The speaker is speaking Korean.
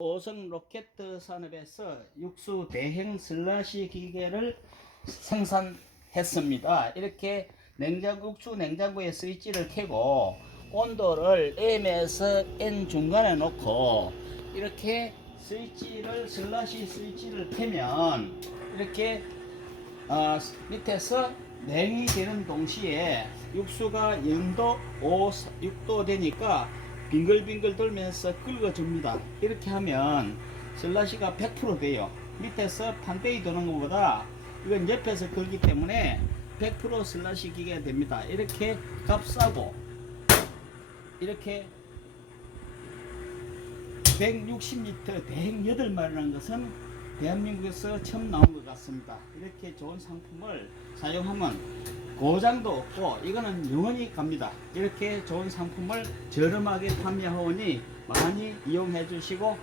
오성 로켓 산업에서 육수 대행 슬러시 기계를 생산했습니다. 이렇게 냉장고, 육수 냉장고에 스위치를 켜고 온도를 M에서 N 중간에 놓고 이렇게 스위치를 슬러시 스위치를 켜면 이렇게 어, 밑에서 냉이 되는 동시에 육수가 0도 5, 6도 되니까 빙글빙글 돌면서 끓여줍니다. 이렇게 하면 슬러시가 100% 돼요. 밑에서 판때기 도는 것보다 이건 옆에서 걸기 때문에 100% 슬러시 기계가 됩니다. 이렇게 값싸고 이렇게 160리터 대행 8마리라는 것은 대한민국에서 처음 나온 것 같습니다. 이렇게 좋은 상품을 사용하면 고장도 없고 이거는 영원히 갑니다. 이렇게 좋은 상품을 저렴하게 판매하오니 많이 이용해 주시고